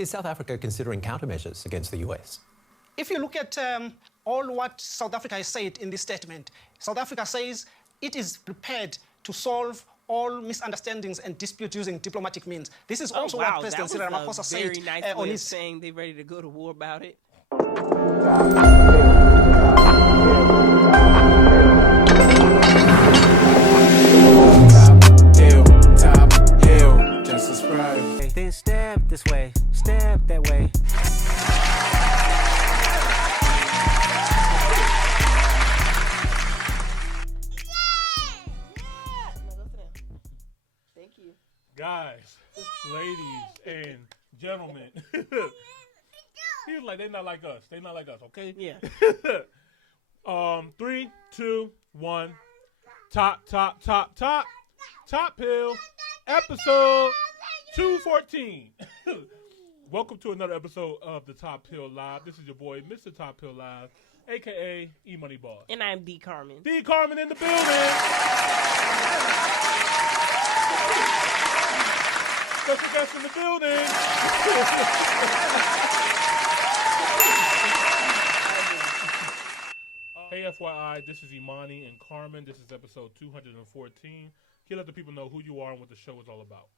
Is South Africa considering countermeasures against the US? If you look at all what South Africa has said in this statement, South Africa says it is prepared to solve all misunderstandings and disputes using diplomatic means. This is also what President Cyril Ramaphosa said very nice on way of his saying they're ready to go to war about it. Top hill, just subscribe. Then step this way, step that way. Thank you. Guys, ladies, and gentlemen. He was like, they're not like us. They're not like us, okay? Yeah. 3, 2, 1. Top Hill, episode 214. Welcome to another episode of the Top Hill Live. This is your boy, Mr. Top Hill Live, a.k.a. Imani Boss. And I'm D. Carmen. D. Carmen in the building. Special guest in the building. Hey, FYI, this is Imani and Carmen. This is episode 214. Here, let the people know who you are and what the show is all about.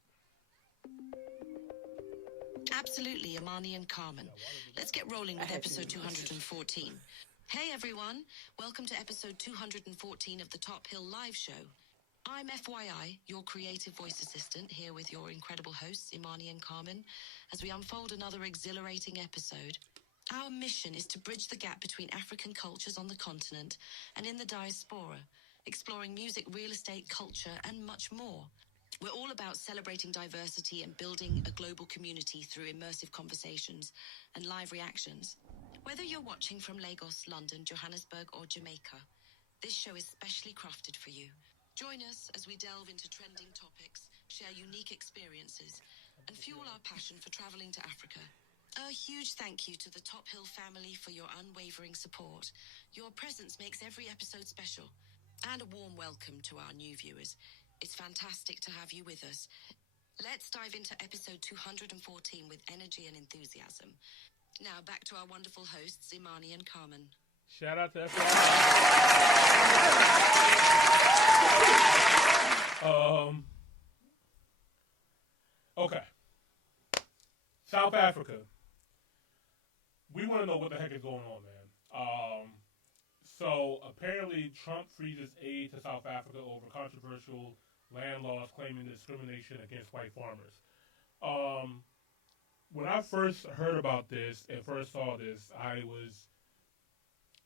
Absolutely, Imani and Carmen. Let's get rolling with episode 214. Hey everyone, welcome to episode 214 of the Top Hill Live Show. I'm FYI, your creative voice assistant, here with your incredible hosts, Imani and Carmen, as we unfold another exhilarating episode. Our mission is to bridge the gap between African cultures on the continent and in the diaspora, exploring music, real estate, culture, and much more. We're all about celebrating diversity and building a global community through immersive conversations and live reactions. Whether you're watching from Lagos, London, Johannesburg, or Jamaica, this show is specially crafted for you. Join us as we delve into trending topics, share unique experiences, and fuel our passion for traveling to Africa. A huge thank you to the Top Hill family for your unwavering support. Your presence makes every episode special. And a warm welcome to our new viewers. It's fantastic to have you with us. Let's dive into episode 214 with energy and enthusiasm. Now back to our wonderful hosts, Imani and Carmen. Shout out to everyone. Okay. South Africa. We want to know what the heck is going on, man. So apparently Trump freezes aid to South Africa over controversial land laws claiming discrimination against white farmers. When I first heard about this and first saw this, I was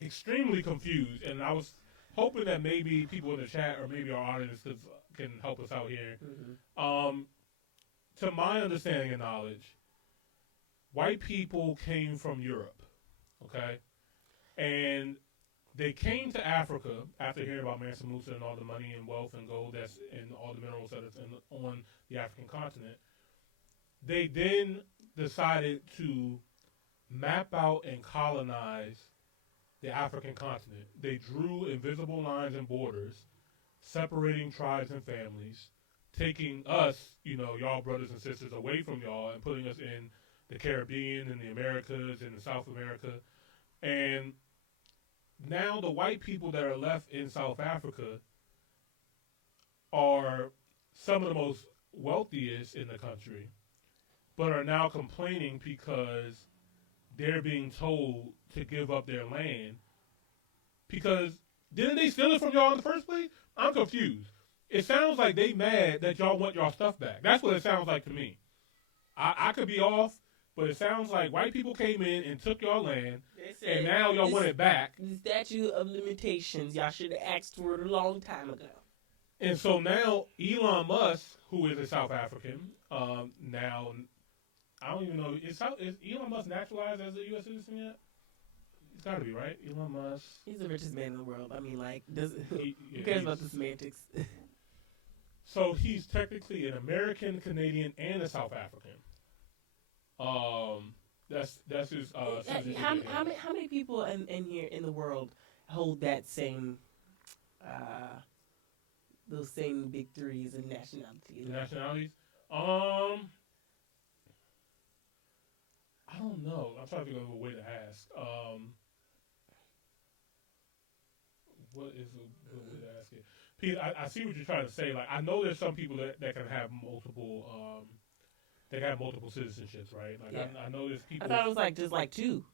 extremely confused, and I was hoping that maybe people in the chat or maybe our audience can help us out here. Mm-hmm. To my understanding and knowledge, white people came from Europe, okay? And they came to Africa after hearing about Mansa Musa and all the money and wealth and gold that's in all the minerals that is on the African continent. They then decided to map out and colonize the African continent. They drew invisible lines and borders, separating tribes and families, taking us, y'all brothers and sisters, away from y'all and putting us in the Caribbean and the Americas and the South America. And now the white people that are left in South Africa are some of the most wealthiest in the country, but are now complaining because they're being told to give up their land. Because didn't they steal it from y'all in the first place? I'm confused. It sounds like they mad that y'all want y'all stuff back. That's what it sounds like to me. I could be off, but it sounds like white people came in and took y'all land, and now y'all want it back. The statute of limitations, y'all should have asked for it a long time ago. And so now Elon Musk, who is a South African, now I don't even know, is Elon Musk naturalized as a U.S. citizen yet? He's got to be, right? Elon Musk. He's the richest man in the world. I mean, who cares about the semantics? So he's technically an American, Canadian, and a South African. That's his. How many people in here in the world hold that same, those same big threes and nationalities? Nationalities. know. I'm trying to think of a way to ask. What is a good way to ask it? Pete, I see what you're trying to say. Like, I know there's some people that can have multiple citizenships, right? Like, Yeah. I know there's people. I thought it was like just like two.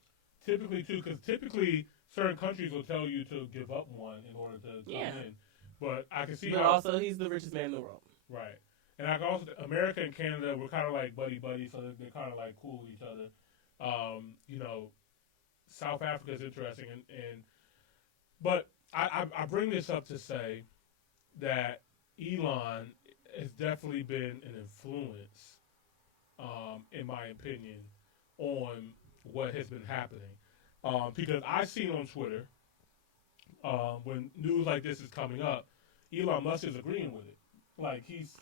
Typically two, because typically certain countries will tell you to give up one in order to come in. But I can see But how. also, he's the richest man in the world. Right. And I can also, America and Canada, we're kind of like buddy-buddy, so they're kind of like cool with each other. You know, South Africa is interesting, but I bring this up to say that Elon has definitely been an influence, in my opinion, on what has been happening. Because I've seen on Twitter, when news like this is coming up, Elon Musk is agreeing with it. Like he's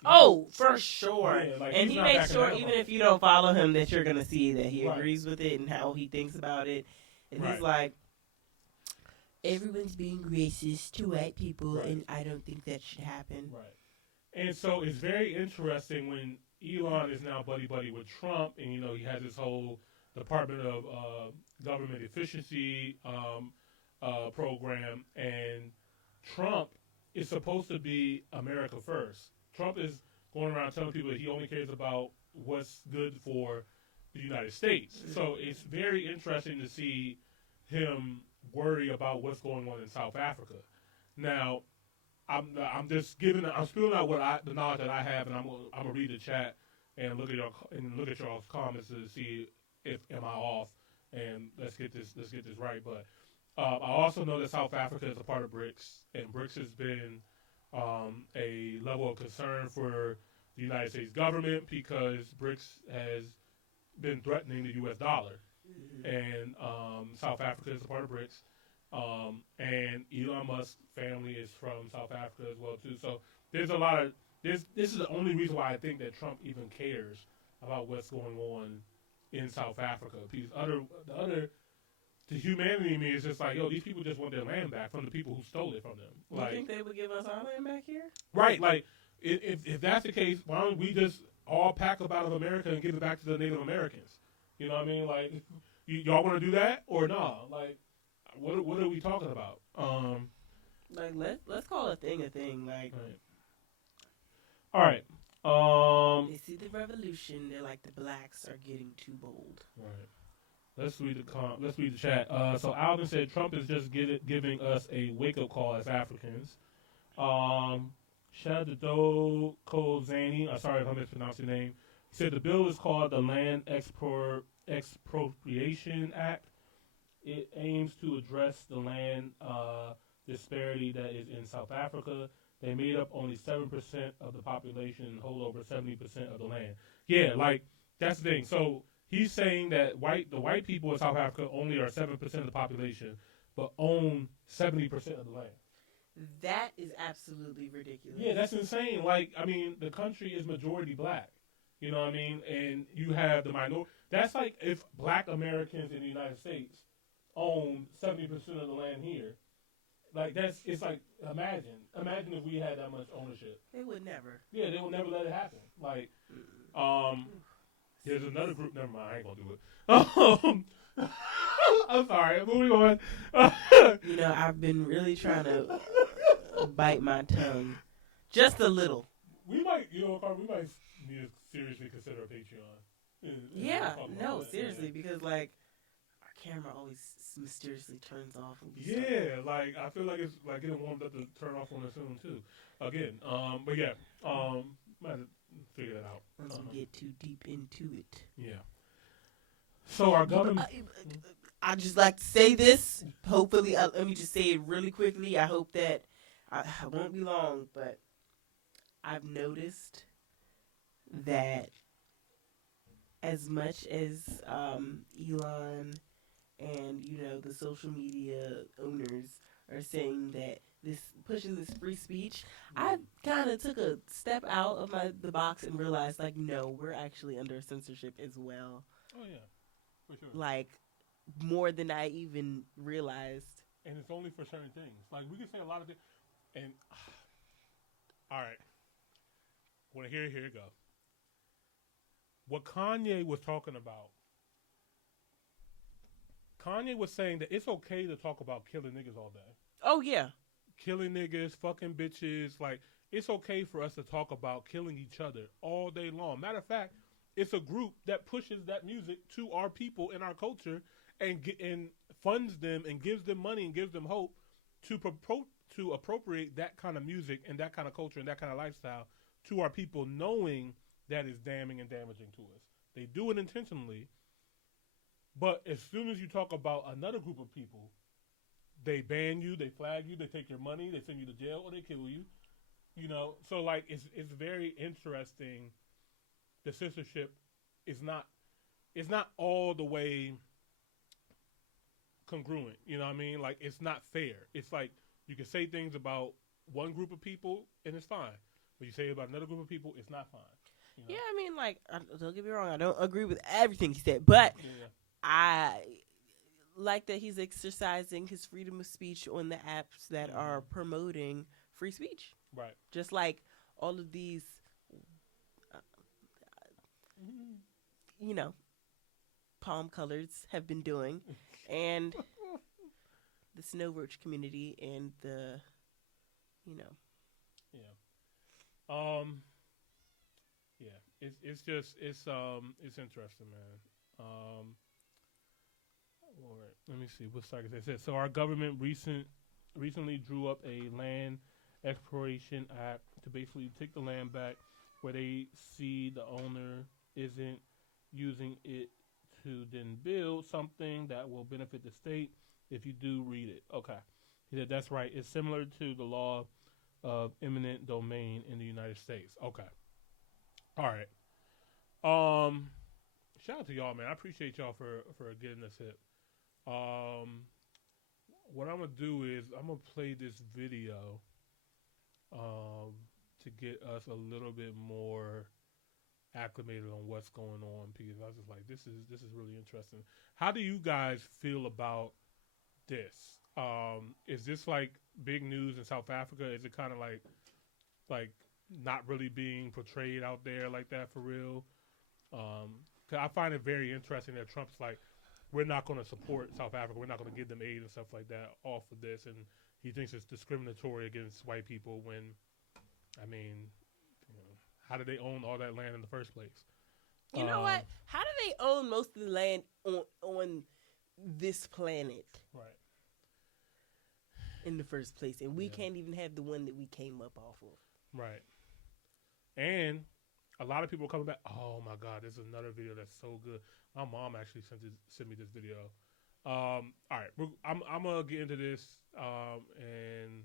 for sure. Yeah, like and he's he not makes backing sure, down even on it. if you don't follow him, that you're gonna see that he Right. agrees with it and how he thinks about it. And Right. he's like, everyone's being racist to white people, Right. and I don't think that should happen. Right. And so it's very interesting when Elon is now buddy-buddy with Trump, and, you know, he has this whole Department of Government Efficiency program, and Trump is supposed to be America first. Trump is going around telling people that he only cares about what's good for the United States. So it's very interesting to see him worry about what's going on in South Africa. Now, I'm just I'm spilling out the knowledge that I have, and I'm gonna read the chat and look at y'all's comments to see if am I off, and let's get this right. But I also know that South Africa is a part of BRICS, and BRICS has been a level of concern for the United States government because BRICS has been threatening the U.S. dollar, and South Africa is a part of BRICS. And Elon Musk's family is from South Africa as well too. So there's a lot of this is the only reason why I think that Trump even cares about what's going on in South Africa. Because the humanity in me is just like, yo, these people just want their land back from the people who stole it from them. Like, You think they would give us our land back here? right, like if that's the case, why don't we just all pack up out of America and give it back to the Native Americans? You know what I mean? Like, y'all want to do that or no? Like, what are we talking about? Like, let's call a thing a thing. Like, all right. They see the revolution. They're like, the blacks are getting too bold. Right. Let's read the chat. So Alvin said Trump is just giving us a wake up call as Africans. Shout out to Do Kozani. Sorry if I mispronounced your name. He said the bill is called the Land Expropriation Act. It aims to address the land disparity that is in South Africa. They made up only 7% of the population and hold over 70% of the land. Yeah, like, that's the thing. So he's saying that the white people in South Africa only are 7% of the population, but own 70% of the land. That is absolutely ridiculous. Yeah, that's insane. Like, I mean, the country is majority black. You know what I mean? And you have the minority. That's like if black Americans in the United States own 70% of the land here. Like, it's like, imagine if we had that much ownership. They would never. Yeah, they would never let it happen. Like, there's another group, never mind, I ain't gonna do it. I'm sorry, moving on. You know, I've been really trying to bite my tongue. Just a little. We might need to seriously consider a Patreon. Yeah, no, seriously, because, like, our camera always mysteriously turns off. Yeah, like, I feel like it's like getting warmed up to turn off on its own too. Again, but yeah, might have to figure that out. Once we get too deep into it. Yeah. So our government. I just like to say this. Hopefully, let me just say it really quickly. I hope that I won't be long, but I've noticed that as much as Elon and, you know, the social media owners are saying that pushing this free speech, I kind of took a step out of the box and realized, like, no, we're actually under censorship as well. Oh yeah, for sure. Like, more than I even realized. And it's only for certain things. Like, we can say a lot of things. And all right, want to here it go. What Kanye was talking about Kanye was saying that it's okay to talk about killing niggas all day. Oh yeah. Killing niggas, fucking bitches. Like, it's okay for us to talk about killing each other all day long. Matter of fact, it's a group that pushes that music to our people in our culture and funds them and gives them money and gives them hope to appropriate that kind of music and that kind of culture and that kind of lifestyle to our people, knowing that is damning and damaging to us. They do it intentionally, but as soon as you talk about another group of people, they ban you, they flag you, they take your money, they send you to jail, or they kill you. You know, so like it's very interesting. The censorship is not all the way congruent. You know what I mean? Like, it's not fair. It's like you can say things about one group of people and it's fine, but you say it about another group of people, it's not fine. You know? Yeah, I mean, like, don't get me wrong, I don't agree with everything he said, but I like that he's exercising his freedom of speech on the apps that are promoting free speech. Right. Just like all of these, you know, palm colors have been doing, and the snow roach community and the, you know. Yeah. Yeah. It's interesting, man. All right. Let me see. What's like I said? So our government recently drew up a land exploration act to basically take the land back where they see the owner isn't using it to then build something that will benefit the state. If you do read it, okay. He said that's right. It's similar to the law of eminent domain in the United States. Okay. All right. Shout out to y'all, man. I appreciate y'all for getting this hip. What I'm gonna do is I'm gonna play this video to get us a little bit more acclimated on what's going on, because I was just like, this is really interesting. How do you guys feel about this? Is this like big news in South Africa? Is it kind of like not really being portrayed out there like that for real? 'Cause I find it very interesting that Trump's like, we're not going to support South Africa. We're not going to give them aid and stuff like that off of this. And he thinks it's discriminatory against white people when, I mean, you know, how did they own all that land in the first place? You know what? How do they own most of the land on this planet? Right. In the first place. And we can't even have the one that we came up off of. Right. And a lot of people are coming back. Oh my God, there's another video that's so good. My mom actually sent me this video. All right, I'm gonna get into this, and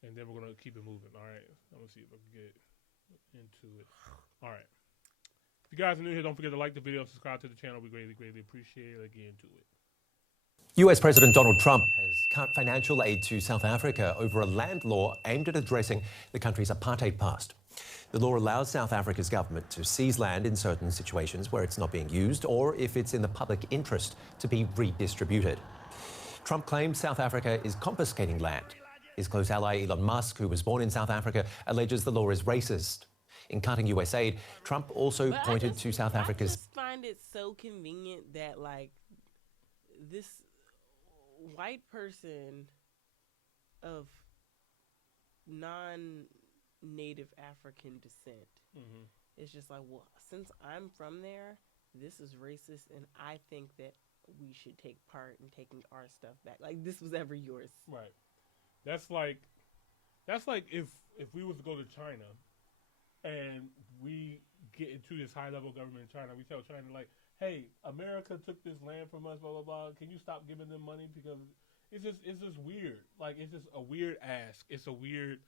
then we're gonna keep it moving. All right, I'm gonna see if I can get into it. All right. If you guys are new here, don't forget to like the video and subscribe to the channel. We greatly appreciate it. Let's get into it. U.S. President Donald Trump has cut financial aid to South Africa over a land law aimed at addressing the country's apartheid past. The law allows South Africa's government to seize land in certain situations where it's not being used or if it's in the public interest to be redistributed. Trump claims South Africa is confiscating land. His close ally Elon Musk, who was born in South Africa, alleges the law is racist. In cutting U.S. aid, Trump also pointed to South Africa's... I just find it so convenient that, like, this white person of non-native African descent is just like, well, since I'm from there, this is racist, and I think that we should take part in taking our stuff back. Like, this was ever yours. Right. That's like if we was to go to China and we get into this high-level government in China, we tell China, like, hey, America took this land from us, blah, blah, blah. Can you stop giving them money? Because it's just weird. Like, it's just a weird ask. It's a weird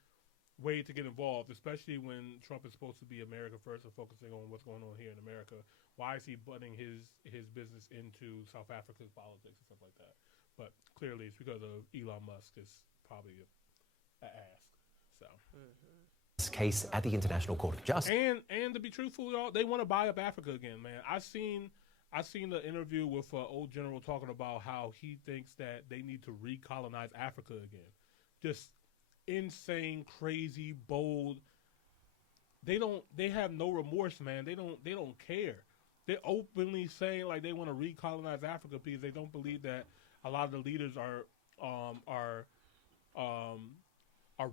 way to get involved, especially when Trump is supposed to be America first and focusing on what's going on here in America. Why is he butting his business into South Africa's politics and stuff like that? But clearly it's because of Elon Musk. Is probably an ask. So. case at the International Court of Justice. And to be truthful, y'all, they want to buy up Africa again, man. I seen the interview with old general talking about how he thinks that they need to recolonize Africa again. Just insane, crazy, bold. They have no remorse, man. They don't care. they're openly saying like they want to recolonize Africa because they don't believe that a lot of the leaders are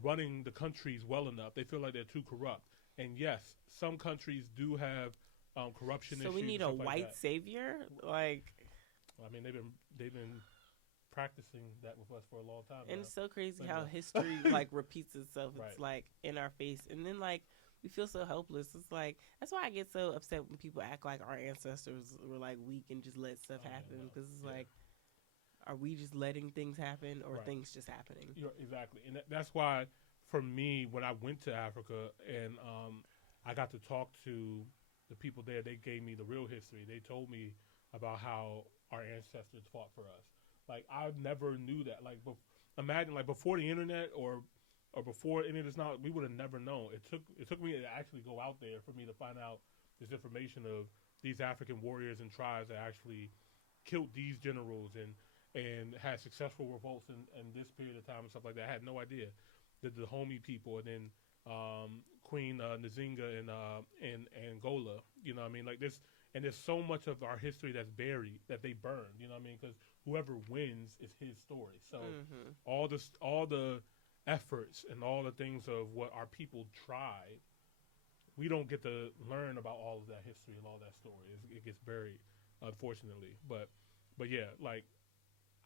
running the countries well enough. They feel like they're too corrupt. And yes, some countries do have corruption issues. So we need a white savior, like. I mean, they've been practicing that with us for a long time. And now. it's so crazy But how yeah. history like repeats itself. Right. It's like in our face, and then like we feel so helpless. It's like that's why I get so upset when people act like our ancestors were like weak and just let stuff happen. Because it's like, are we just letting things happen, or things just happening? Exactly, and that's why for me, when I went to Africa and I got to talk to the people there, they gave me the real history. They told me about how our ancestors fought for us. Like, I never knew that. Like, imagine, like, before the internet or before any of this knowledge, we would have never known. It took me to actually go out there for me to find out this information of these African warriors and tribes that actually killed these generals and had successful revolts in this period of time and stuff like that. I had no idea. The Dahomey people, and then Queen Nzinga in Angola. You know what I mean? Like this, and there's so much of our history that's buried that they burned. You know what I mean? Because whoever wins is his story. So all the efforts and all the things of what our people tried, we don't get to learn about all of that history and all that story. It gets buried, unfortunately. But yeah, like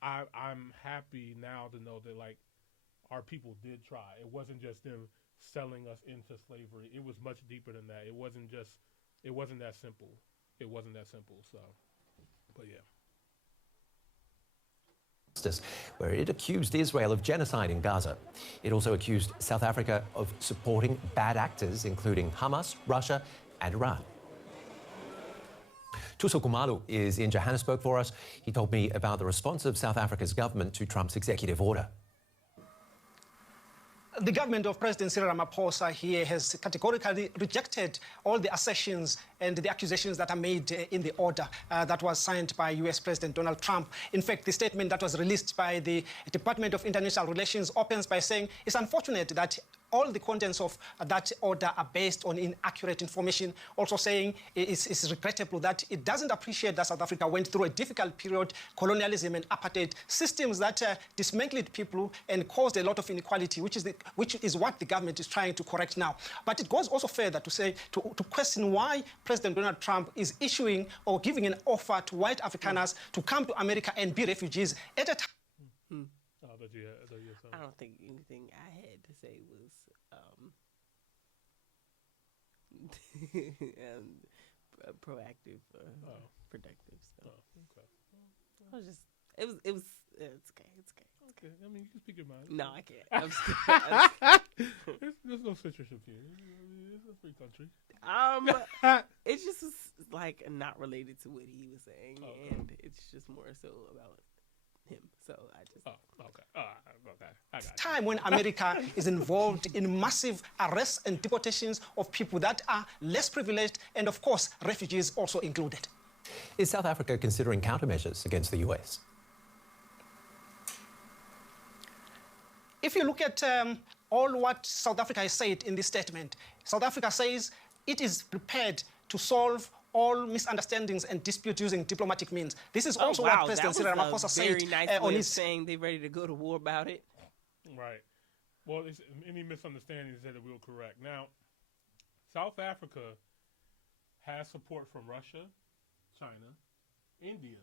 I'm happy now to know that like our people did try. It wasn't just them selling us into slavery. It was much deeper than that. It wasn't that simple. It wasn't that simple. So, but yeah. Where it accused Israel of genocide in Gaza. It also accused South Africa of supporting bad actors, including Hamas, Russia, and Iran. Tuso Kumalu is in Johannesburg for us. He told me about the response of South Africa's government to Trump's executive order. The government of President Cyril Ramaphosa here has categorically rejected all the assertions and the accusations that are made in the order that was signed by U.S. President Donald Trump. In fact, the statement that was released by the Department of International Relations opens by saying it's unfortunate that all the contents of that order are based on inaccurate information, also saying it's regrettable that it doesn't appreciate that South Africa went through a difficult period, colonialism and apartheid, systems that dismantled people and caused a lot of inequality, which is what the government is trying to correct now. But it goes also further to say, to question why President Donald Trump is issuing or giving an offer to white Afrikaners to come to America and be refugees at a time. I don't think anything I had to say was proactive or productive. So I was just, it's okay. Okay, I mean, you can speak your mind. No, I can't. I'm just, there's no censorship here. It's a free country. it just was like not related to what he was saying, and it's just more so about him. So I just. Okay. I got it. Time when America is involved in massive arrests and deportations of people that are less privileged, and of course, refugees also included. Is South Africa considering countermeasures against the US? If you look at all what South Africa has said in this statement, South Africa says it is prepared to solve all misunderstandings and disputes using diplomatic means. This is also what President Cyril Ramaphosa said very nice on his saying they're ready to go to war about it. Right. Well, any misunderstandings that we'll correct. Now, South Africa has support from Russia, China, India,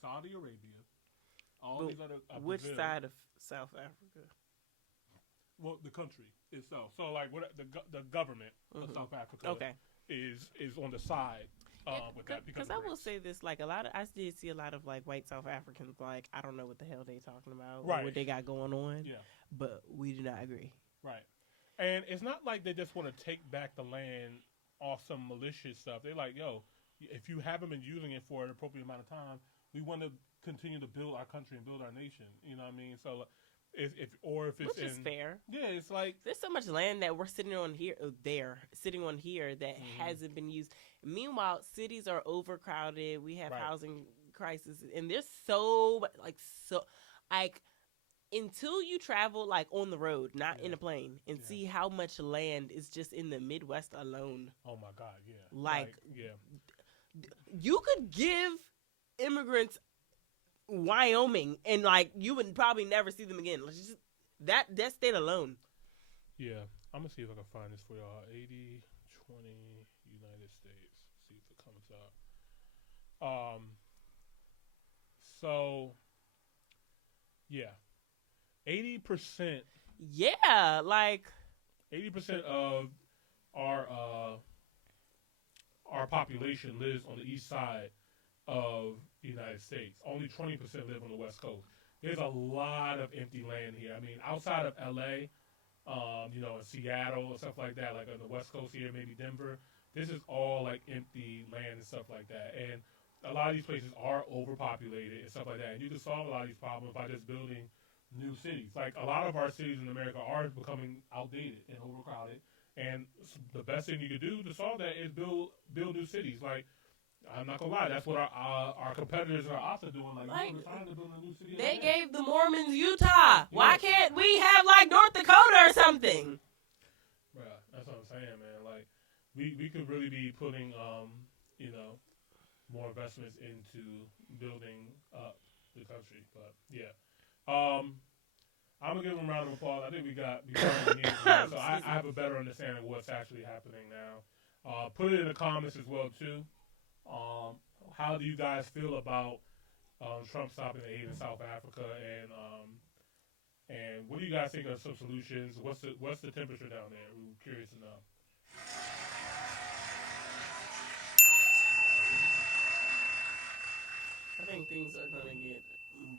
Saudi Arabia, all these other. Which Brazil. side of South Africa? Well, the country itself. So, like, what the government of South Africa is on the side with that. Because I will say this, like, I did see a lot of, like, white South Africans, like, I don't know what the hell they talking about, or what they got going on, but we do not agree. Right. And it's not like they just want to take back the land off some malicious stuff. They're like, yo, if you haven't been using it for an appropriate amount of time, we want to continue to build our country and build our nation. You know what I mean? So, if it's which is fair. Yeah, it's like there's so much land that we're sitting on here that hasn't been used. Meanwhile, cities are overcrowded. We have housing crisis, and there's so until you travel like on the road, not in a plane, and see how much land is just in the Midwest alone. Oh my God, yeah. You could give immigrants Wyoming, and like you would probably never see them again. Just that state alone. Yeah, I'm gonna see if I can find this for y'all. 80, 20, United States. See if it comes up. So yeah, 80%. Yeah, like 80% of our population lives on the east side of the United States. Only 20% live on the West Coast. There's a lot of empty land here. I mean, outside of LA, in Seattle and stuff like that, like on the West Coast here, maybe Denver, this is all like empty land and stuff like that. And a lot of these places are overpopulated and stuff like that. And you can solve a lot of these problems by just building new cities. Like a lot of our cities in America are becoming outdated and overcrowded. And the best thing you could do to solve that is build new cities. Like, I'm not gonna lie, that's what our competitors are also doing. Like we're trying to build a new city. they gave the Mormons Utah. Why can't we have like North Dakota or something? Bruh, that's what I'm saying, man. Like, we could really be putting more investments into building up the country. But yeah, I'm gonna give them a round of applause. I think we got what we need. So I have a better understanding of what's actually happening now. Put it in the comments as well too. How do you guys feel about Trump stopping the aid in South Africa, and what do you guys think of some solutions? What's the temperature down there? We're curious to know. I think things are gonna get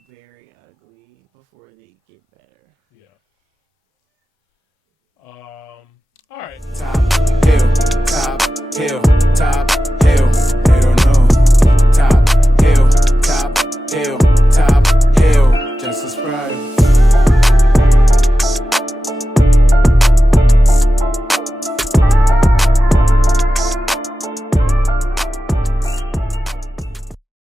very ugly before they get better. Yeah. All right. Top hill, top hill, top hill.